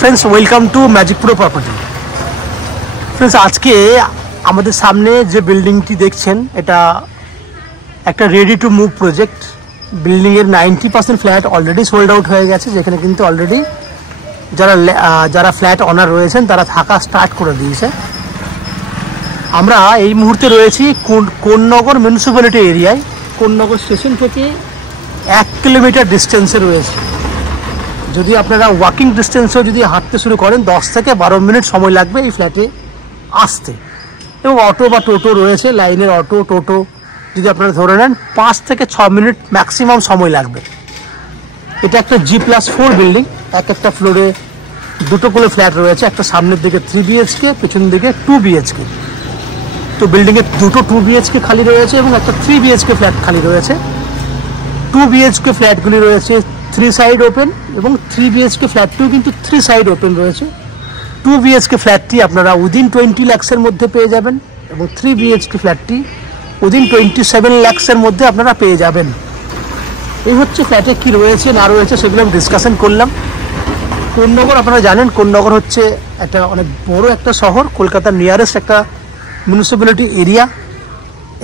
Friends welcome to magic pro property. Friends आज के আমাদের সামনে যে বিল্ডিংটি দেখছেন এটা একটা ready to move project. Building এর 90% ফ্ল্যাট অলরেডি সোল্ড আউট হয়ে গেছে, যেখানে কিন্তু অলরেডি যারা ফ্ল্যাট ওনার রয়েছেন তারা থাকা স্টার্ট করে দিয়েছে। আমরা এই মুহূর্তে রয়েছি কোন্নগর মিউনিসিপ্যালিটি এরিয়ায়। কোন্নগর স্টেশন থেকে 1 কিলোমিটার ডিস্টেন্সে রয়েছে। যদি আপনারা ওয়াকিং ডিস্টেন্সেও যদি হাঁটতে শুরু করেন 10 থেকে 12 মিনিট সময় লাগবে এই ফ্ল্যাটে আসতে। এবং অটো বা টোটো রয়েছে, লাইনের অটো টোটো যদি আপনারা ধরে নেন 5 থেকে 6 মিনিট ম্যাক্সিমাম সময় লাগবে। এটা একটা G+4 বিল্ডিং। একটা ফ্লোরে দুটো করে ফ্ল্যাট রয়েছে, একটা সামনের দিকে 3 BHK, পেছন দিকে 2 BHK। তো বিল্ডিংয়ে দুটো 2 BHK খালি রয়েছে এবং একটা 3 BHK ফ্ল্যাট খালি রয়েছে। 2 BHK ফ্ল্যাটগুলি রয়েছে 3 সাইড ওপেন এবং 3 BHK ফ্ল্যাটটিও কিন্তু 3 সাইড ওপেন রয়েছে। 2 BHK ফ্ল্যাটটি আপনারা উইদিন 20 লাখসের মধ্যে পেয়ে যাবেন এবং 3 BHK ফ্ল্যাটটি উইদিন 27 লাখসের মধ্যে আপনারা পেয়ে যাবেন। এই হচ্ছে ফ্ল্যাটে কি রয়েছে না রয়েছে সেগুলো আমি ডিসকাশন করলাম। কোন্নগর আপনারা জানেন, কোন্নগর হচ্ছে একটা অনেক বড় একটা শহর, কলকাতার নিয়ারেস্ট একটা মিউনিসিপ্যালিটি এরিয়া।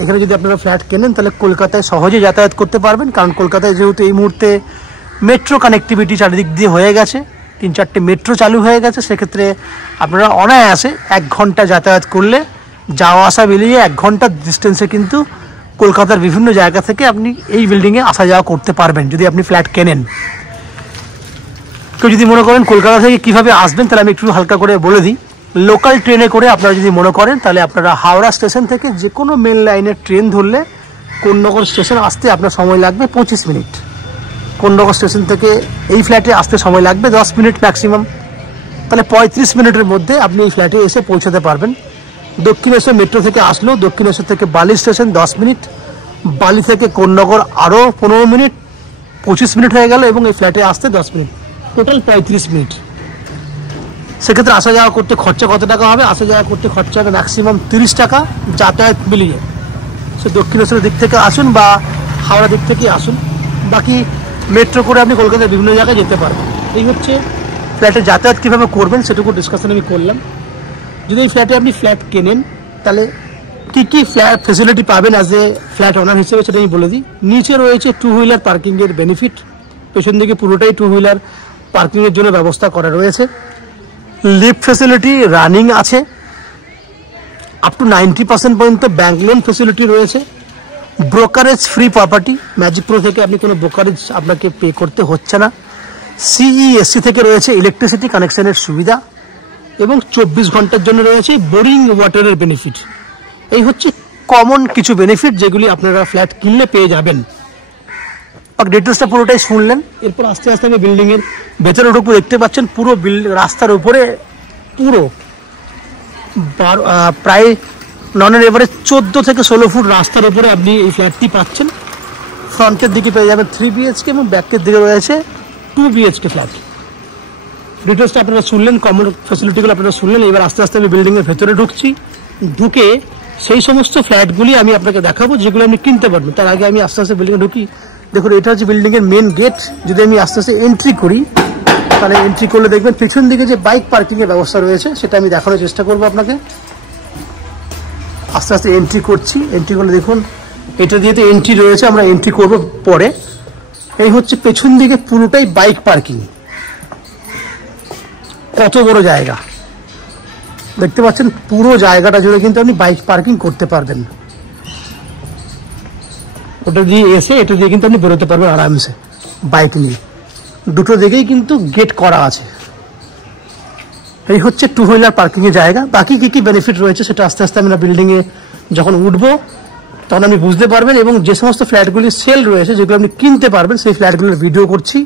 এখানে যদি আপনারা ফ্ল্যাট কেনেন তাহলে কলকাতায় সহজে যাতায়াত করতে পারবেন, কারণ কলকাতায় যেহেতু এই মুহূর্তে মেট্রো কানেক্টিভিটি চারিদিক দিয়ে হয়ে গেছে, 3-4টে মেট্রো চালু হয়ে গেছে। সেক্ষেত্রে আপনারা অনায়াসে 1 ঘন্টা যাতায়াত করলে যাওয়া আসা মিলিয়ে 1 ঘন্টার ডিস্টেন্সে কিন্তু কলকাতার বিভিন্ন জায়গা থেকে আপনি এই বিল্ডিংয়ে আসা যাওয়া করতে পারবেন যদি আপনি ফ্ল্যাট কেনেন। কেউ যদি মনে করেন কলকাতা থেকে কীভাবে আসবেন তাহলে আমি একটু হালকা করে বলে দিই। লোকাল ট্রেনে করে আপনারা যদি মনে করেন তাহলে আপনারা হাওড়া স্টেশন থেকে যে কোনো মেন লাইনের ট্রেন ধরলে কোন্নগর স্টেশন আসতে আপনার সময় লাগবে 25 মিনিট। কোন্নগর স্টেশন থেকে এই ফ্ল্যাটে আসতে সময় লাগবে 10 মিনিট ম্যাক্সিমাম। তাহলে 35 মিনিটের মধ্যে আপনি এই ফ্ল্যাটে এসে পৌঁছাতে পারবেন। দক্ষিণেশ্বর মেট্রো থেকে আসলেও দক্ষিণেশ্বর থেকে বালি স্টেশন 10 মিনিট, বালি থেকে কোন্নগর আরও 15 মিনিট, 25 মিনিট হয়ে গেল এবং এই ফ্ল্যাটে আসতে 10 মিনিট, টোটাল 35 মিনিট। সেক্ষেত্রে আসা যাওয়া করতে খরচা কত টাকা হবে? আসা যাওয়া করতে খরচা হবে ম্যাক্সিমাম 30 টাকা যাতায়াত মিলিয়ে। সে দক্ষিণেশ্বরের দিক থেকে আসুন বা হাওড়া দিক থেকে আসুন, বাকি মেট্রো করে আপনি কলকাতার বিভিন্ন জায়গায় যেতে পারবেন। এই হচ্ছে ফ্ল্যাটে যাতায়াত কীভাবে করবেন সেটুকু ডিসকাশন আমি করলাম। যদি এই ফ্ল্যাটে আপনি ফ্ল্যাট কেনেন তাহলে কী কী ফ্ল্যাট ফেসিলিটি পাবেন অ্যাজ এ ফ্ল্যাট ওনার হিসেবে সেটা আমি বলে দিই। নিচে রয়েছে 2 হুইলার পার্কিংয়ের বেনিফিট, পেছন দিকে পুরোটাই 2 হুইলার পার্কিংয়ের জন্য ব্যবস্থা করা রয়েছে। লিফট ফেসিলিটি রানিং আছে, আপ টু 90% পর্যন্ত ব্যাঙ্ক লোন ফেসিলিটি রয়েছে। Brokerage free property, magic pro থেকে আপনি কোনো ব্রোকারেজ আপনাকে পে করতে হচ্ছে না। CESC থেকে রয়েছে ইলেকট্রিসিটি কানেকশনের সুবিধা এবং 24 ঘন্টার জন্য রয়েছে বোরিং ওয়াটারের বেনিফিট। এই হচ্ছে কমন কিছু বেনিফিট যেগুলি আপনারা ফ্ল্যাট কিনলে পেয়ে যাবেন। ডিটেলসটা পুরোটাই শুনলেন। এরপর আস্তে আস্তে আমি বিল্ডিংয়ের ভেতরে ঢুকবো। দেখতে পাচ্ছেন পুরো রাস্তার উপরে পুরো প্রায় ননের এবারে 14 থেকে 16 ফুট রাস্তার উপরে আপনি এই ফ্ল্যাটটি পাচ্ছেন। ফ্রন্টের দিকে পেয়ে যাবেন 3 BHK এবং ব্যাকের দিকে রয়েছে 2 BHK ফ্ল্যাট। ডিটেলসটা আপনারা শুনলেন, কমন ফ্যাসিলিটিগুলো আপনারা শুনলেন। এবার আস্তে আস্তে আমি বিল্ডিংয়ের ভেতরে ঢুকছি। ঢুকে সেই সমস্ত ফ্ল্যাটগুলি আমি আপনাকে দেখাবো যেগুলো আপনি কিনতে পারবেন। তার আগে আমি আস্তে আস্তে বিল্ডিংয়ে ঢুকি। দেখুন এটা হচ্ছে বিল্ডিংয়ের মেন গেট। যদি আমি আস্তে আস্তে এন্ট্রি করি তাহলে এন্ট্রি করলে দেখবেন পেছন দিকে যে বাইক পার্কিংয়ের ব্যবস্থা রয়েছে সেটা আমি দেখানোর চেষ্টা করবো আপনাকে। আস্তে আস্তে এন্ট্রি করছি। এন্ট্রি করলে দেখুন এটা দিয়ে তো এন্ট্রি রয়েছে, আমরা এন্ট্রি করব পরে। এই হচ্ছে পেছন দিকে পুরোটাই বাইক পার্কিং। কত বড় জায়গা দেখতে পাচ্ছেন, পুরো জায়গাটা জুড়ে কিন্তু আপনি বাইক পার্কিং করতে পারবেন। ওটা দিয়ে এসে এটা দিয়ে কিন্তু আপনি বেরোতে পারবেন আরামসে বাইক নিয়ে। দুটো দিকেই কিন্তু গেট করা আছে। এই হচ্ছে 2 হুইলার পার্কিংয়ের জায়গা। বাকি কী কী বেনিফিট রয়েছে সেটা আস্তে আস্তে আমরা বিল্ডিংয়ে যখন উঠবো তখন আপনি বুঝতে পারবেন। এবং যে সমস্ত ফ্ল্যাটগুলি সেল রয়েছে যেগুলো আপনি কিনতে পারবেন সেই ফ্ল্যাটগুলোর ভিডিও করছি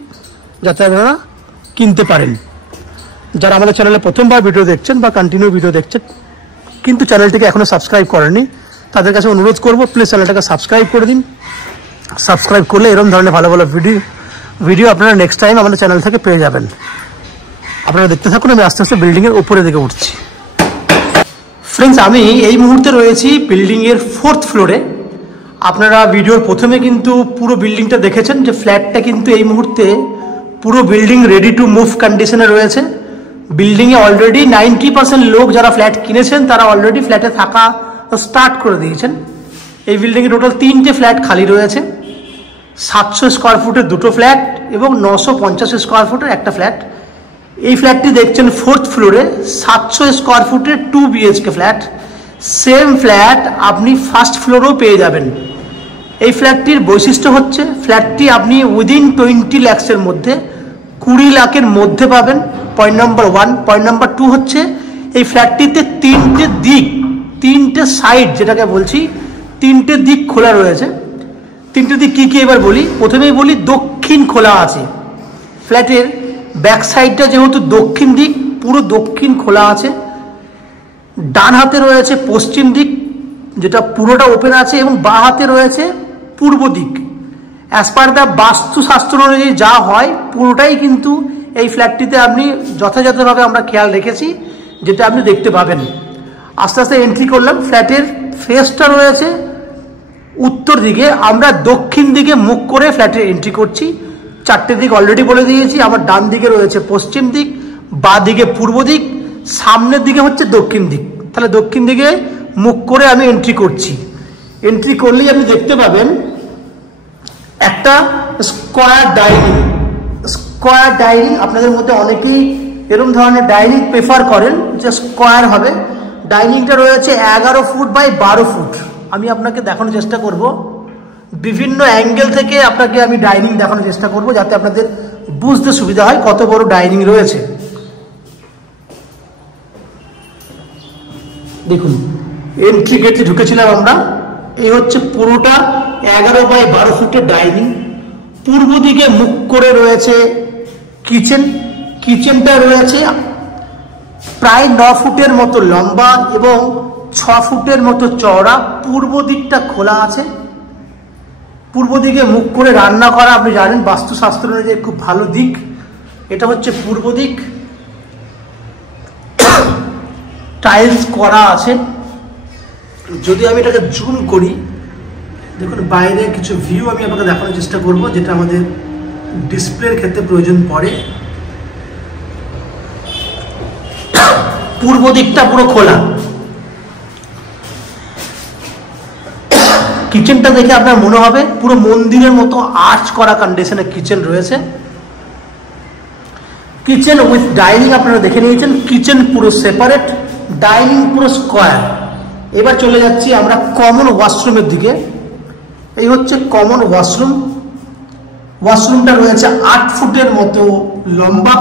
যাতে আপনারা কিনতে পারেন। যারা আমাদের চ্যানেলে প্রথমবার ভিডিও দেখছেন বা কন্টিনিউ ভিডিও দেখছেন কিন্তু চ্যানেলটিকে এখনও সাবস্ক্রাইব করেননি তাদের কাছে অনুরোধ করবো প্লিজ চ্যানেলটাকে সাবস্ক্রাইব করে দিন। সাবস্ক্রাইব করলে এরকম ধরনের ভালো ভালো ভিডিও আপনারা নেক্সট টাইম আমাদের চ্যানেল থেকে পেয়ে যাবেন। আপনারা দেখতে থাকুন। আমি আস্তে আস্তে বিল্ডিংয়ের উপরে দিকে উঠছি। ফ্রেন্ডস আমি এই মুহূর্তে রয়েছি বিল্ডিংয়ের 4th ফ্লোরে। আপনারা ভিডিওর প্রথমে কিন্তু পুরো বিল্ডিংটা দেখেছেন যে ফ্ল্যাটটা কিন্তু এই মুহূর্তে পুরো বিল্ডিং রেডি টু মুভ কন্ডিশনে রয়েছে। বিল্ডিংয়ে অলরেডি 90% লোক যারা ফ্ল্যাট কিনেছেন তারা অলরেডি ফ্ল্যাটে থাকা স্টার্ট করে দিয়েছেন। এই বিল্ডিংয়ে টোটাল 3টে ফ্ল্যাট খালি রয়েছে, 700 স্কোয়ার ফুটের 2টো ফ্ল্যাট এবং 950 স্কোয়ার ফুটের একটা ফ্ল্যাট। এই ফ্ল্যাটটি দেখছেন 4th ফ্লোরে 700 স্কোয়ার ফুটের 2 BHK ফ্ল্যাট। সেম ফ্ল্যাট আপনি 1st ফ্লোরেও পেয়ে যাবেন। এই ফ্ল্যাটটির বৈশিষ্ট্য হচ্ছে ফ্ল্যাটটি আপনি উইদিন 20 লাখসের মধ্যে, 20 লাখের মধ্যে পাবেন, পয়েন্ট নাম্বার 1। পয়েন্ট নাম্বার 2 হচ্ছে এই ফ্ল্যাটটিতে 3টে দিক, 3টে সাইড যেটাকে বলছি, 3টে দিক খোলা রয়েছে। 3টে দিক কী কী এবার বলি। প্রথমেই বলি দক্ষিণ খোলা আছে। ফ্ল্যাটের ব্যাক সাইডটা যেহেতু দক্ষিণ দিক, পুরো দক্ষিণ খোলা আছে। ডান হাতে রয়েছে পশ্চিম দিক যেটা পুরোটা ওপেন আছে এবং বাঁ হাতে রয়েছে পূর্ব দিক। অ্যাজ পার দ্য বাস্তুশাস্ত্র অনুযায়ী যা হয় পুরোটাই কিন্তু এই ফ্ল্যাটটিতে আপনি যথাযথভাবে আমরা খেয়াল রেখেছি, যেটা আপনি দেখতে পাবেন। আস্তে আস্তে এন্ট্রি করলাম। ফ্ল্যাটের ফেসটা রয়েছে উত্তর দিকে, আমরা দক্ষিণ দিকে মুখ করে ফ্ল্যাটে এন্ট্রি করছি। 4টে দিক অলরেডি বলে দিয়েছি। আমার ডান দিকে রয়েছে পশ্চিম দিক, বাঁ দিকে পূর্ব দিক, সামনের দিকে হচ্ছে দক্ষিণ দিক। তাহলে দক্ষিণ দিকে মুখ করে আমি এন্ট্রি করছি। এন্ট্রি করলেই আপনি দেখতে পাবেন একটা স্কোয়ার ডাইনিং। স্কোয়ার ডাইনিং আপনাদের মধ্যে অনেকেই এরকম ধরনের ডাইনিং প্রেফার করেন যে স্কোয়ার হবে। ডাইনিংটা রয়েছে 11 ফুট বাই 12 ফুট। আমি আপনাকে দেখানোর চেষ্টা করব, বিভিন্ন অ্যাঙ্গেল থেকে আপনাকে আমি ডাইনিং দেখানোর চেষ্টা করব যাতে আপনাদের বুঝতে সুবিধা হয় কত বড় ডাইনিং রয়েছে। দেখুন, এন্ট্রি গেটে ঢুকেছিলাম আমরা। এই হচ্ছে পুরোটা 11 বাই 12 ফুটের ডাইনিং। পূর্ব দিকে মুখ করে রয়েছে কিচেন। কিচেনটা রয়েছে প্রায় 9 ফুটের মতো লম্বা এবং 6 ফুটের মতো চওড়া। পূর্ব দিকটা খোলা আছে। পূর্ব দিকে মুখ করে রান্না করা আপনি জানেন বাস্তুশাস্ত্র অনুযায়ী খুব ভালো দিক। এটা হচ্ছে পূর্ব দিক। টাইলস করা আছে। যদি আমি এটাকে জুম করি, দেখুন বাইরে কিছু ভিউ আমি আপনাকে দেখানোর চেষ্টা করব যেটা আমাদের ডিসপ্লের ক্ষেত্রে প্রয়োজন পড়ে। পূর্ব দিকটা পুরো খোলা। কিচেনটা দেখে আপনার মনে হবে পুরো মন্দিরের মতো আর্চ করা কন্ডিশনে কিচেন রয়েছে। কিচেন উইথ ডাইনিং আপনারা দেখে নিয়েছেন। কিচেন পুরো সেপারেট, ডাইনিং পুরো স্কোয়ার। এবার চলে যাচ্ছি আমরা কমন ওয়াশরুমের দিকে। এই হচ্ছে কমন ওয়াশরুম। ওয়াশরুমটা রয়েছে 8 ফুটের মতো লম্বা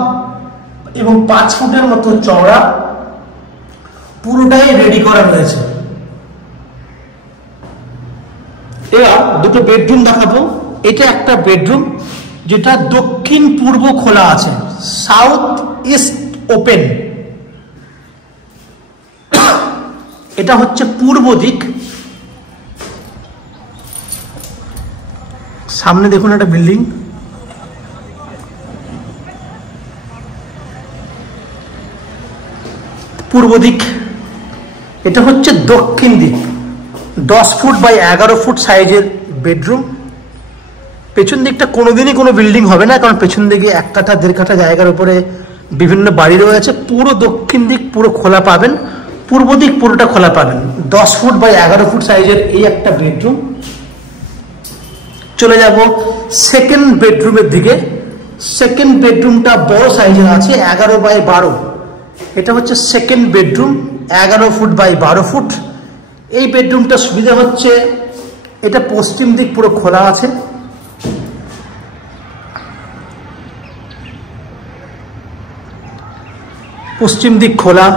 এবং 5 ফুটের মতো চওড়া। পুরোটাই রেডি করা রয়েছে। এবার দুটো বেডরুম দেখাবো। এটা একটা বেডরুম যেটা দক্ষিণ পূর্ব খোলা আছে, সাউথ ইস্ট ওপেন। এটা হচ্ছে পূর্ব দিক। সামনে দেখুন একটা বিল্ডিং। পূর্ব দিক। এটা হচ্ছে দক্ষিণ দিক। 10 ফুট বাই 11 ফুট সাইজের বেডরুম। পেছন দিকটা কোনোদিনই কোনো বিল্ডিং হবে না, কারণ পেছন দিকে 1 কাঠা 1.5 কাঠা জায়গার উপরে বিভিন্ন বাড়ি রয়েছে। পুরো দক্ষিণ দিক পুরো খোলা পাবেন, পূর্ব দিক পুরোটা খোলা পাবেন। 10 ফুট বাই 11 ফুট সাইজের এই একটা বেডরুম। চলে যাব সেকেন্ড বেডরুমের দিকে। সেকেন্ড বেডরুমটা বড় সাইজের আছে, 11 বাই 12। এটা হচ্ছে second bedroom, 11 feet by 12 feet. এই বেডরুমটা সুবিধা হচ্ছে এটা পশ্চিম দিক পুরো খোলা আছে। পশ্চিম দিক খোলা,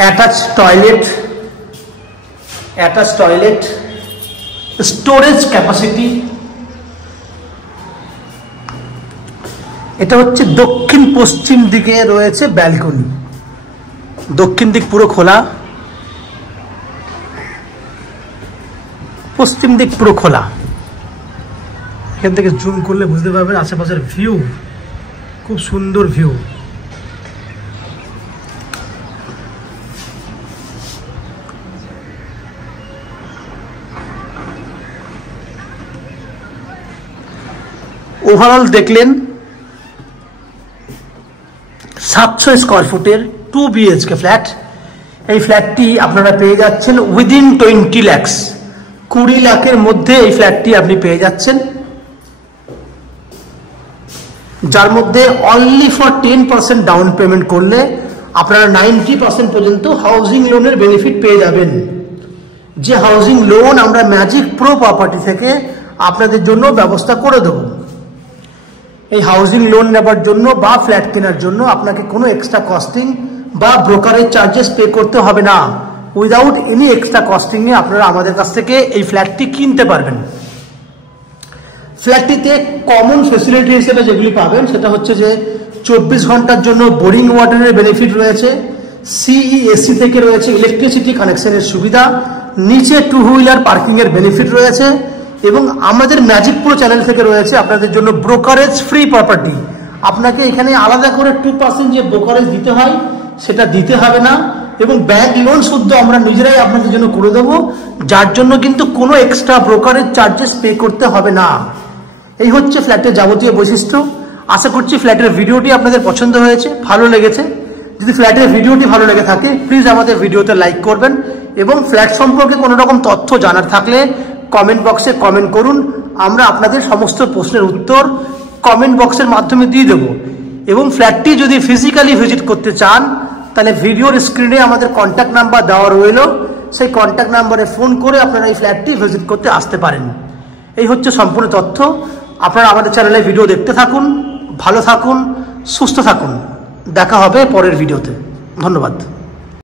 অ্যাটাচ টয়লেট, স্টোরেজ ক্যাপাসিটি। এটা হচ্ছে দক্ষিণ পশ্চিম দিকে রয়েছে ব্যালকনি। দক্ষিণ দিক পুরো খোলা, পশ্চিম দিক পুরো খোলা। এখান থেকে জুম করলে বুঝতে পারবেন আশেপাশের ভিউ, খুব সুন্দর ভিউ। ওভারঅল দেখলেন 700 স্কোয়ার ফুটের 2 BHK ফ্ল্যাট। এই ফ্ল্যাটটি আপনারা পেয়ে যাচ্ছেন উইদিন 20 lakhs, 20 লাখের মধ্যে এই ফ্ল্যাটটি আপনি পেয়ে যাচ্ছেন, যার মধ্যে অনলি ফর 10% ডাউন পেমেন্ট করলে আপনারা 90% পর্যন্ত হাউজিং লোনের বেনিফিট পেয়ে যাবেন। যে হাউজিং লোন আমরা ম্যাজিক প্রো প্রপার্টি থেকে আপনাদের জন্য ব্যবস্থা করে দেব। এই হাউজিং লোন নেবার জন্য বা ফ্ল্যাট কেনার জন্য আপনাকে কোনো এক্সট্রা কস্টিং বা ব্রোকারেজ চার্জেস পে করতে হবে না। উইদাউট এনি এক্সট্রা কস্টিংয়ে আপনারা আমাদের কাছ থেকে এই ফ্ল্যাটটি কিনতে পারবেন। ফ্ল্যাটটিতে কমন ফেসিলিটি হিসেবে যেগুলি পাবেন সেটা হচ্ছে যে 24 ঘন্টার জন্য বোরিং ওয়াটারের বেনিফিট রয়েছে, CESC থেকে রয়েছে ইলেকট্রিসিটি কানেকশনের সুবিধা, নিচে 2 হুইলার পার্কিংয়ের বেনিফিট রয়েছে, এবং আমাদের ম্যাজিক প্রো চ্যানেল থেকে রয়েছে আপনাদের জন্য ব্রোকারেজ ফ্রি প্রপার্টি। আপনাকে এখানে আলাদা করে 2% যে ব্রোকারেজ দিতে হয় সেটা দিতে হবে না, এবং ব্যাংক লোন শুদ্ধ আমরা নিজেরাই আপনাদের জন্য করে দেবো, যার জন্য কিন্তু কোনো এক্সট্রা ব্রোকারেজ চার্জেস পে করতে হবে না। এই হচ্ছে ফ্ল্যাটের যাবতীয় বৈশিষ্ট্য। আশা করছি ফ্ল্যাটের ভিডিওটি আপনাদের পছন্দ হয়েছে, ভালো লেগেছে। যদি ফ্ল্যাটের ভিডিওটি ভালো লেগে থাকে প্লিজ আমাদের ভিডিওতে লাইক করবেন, এবং ফ্ল্যাট সম্পর্কে কোনো রকম তথ্য জানার থাকলে কমেন্ট বক্সে কমেন্ট করুন। আমরা আপনাদের সমস্ত প্রশ্নের উত্তর কমেন্ট বক্সের মাধ্যমে দিয়ে দেবো। এবং ফ্ল্যাটটি যদি ফিজিক্যালি ভিজিট করতে চান তাহলে ভিডিওর স্ক্রিনে আমাদের কন্ট্যাক্ট নাম্বার দেওয়া রইল, সেই কন্ট্যাক্ট নাম্বারে ফোন করে আপনারা এই ফ্ল্যাটটি ভিজিট করতে আসতে পারেন। এই হচ্ছে সম্পূর্ণ তথ্য। আপনারা আমাদের চ্যানেলে ভিডিও দেখতে থাকুন, ভালো থাকুন, সুস্থ থাকুন। দেখা হবে পরের ভিডিওতে। ধন্যবাদ।